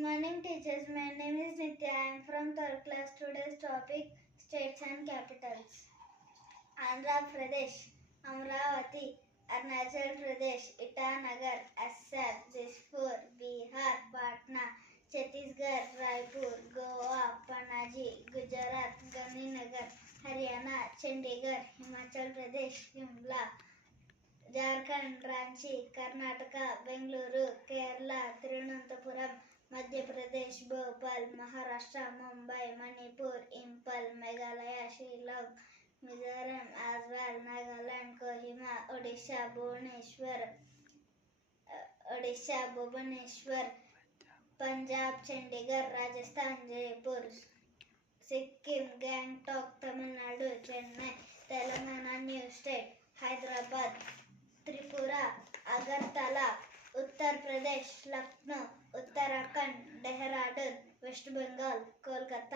morning, teachers. My name is Nitya. I am from third class. Today's topic: states and capitals. Andhra Pradesh, Amravati, Arunachal Pradesh, Itanagar, Assam, Dispur, Bihar, Patna, Chhattisgarh, Raipur, Goa, Panaji, Gujarat, Gandhinagar, Haryana, Chandigarh, Himachal Pradesh, Shimla, Jharkhand, Ranchi, Karnataka, Bengaluru, Kerala, Thiruvananthapuram, Madhya Pradesh, Bhopal, Maharashtra, Mumbai, Manipur, Impal, Meghalaya, Shillong, Mizoram as well, Nagaland, Kohima, Odisha, Bhubaneswar, Punjab, Chandigarh, Rajasthan, Jaipur, Sikkim, Gangtok, Tamil Nadu, Chennai, Telangana, New State, Hyderabad, Tripura, Agartala, Uttar Pradesh, Lucknow, Uttarakhand, Dehradun, West Bengal, Kolkata.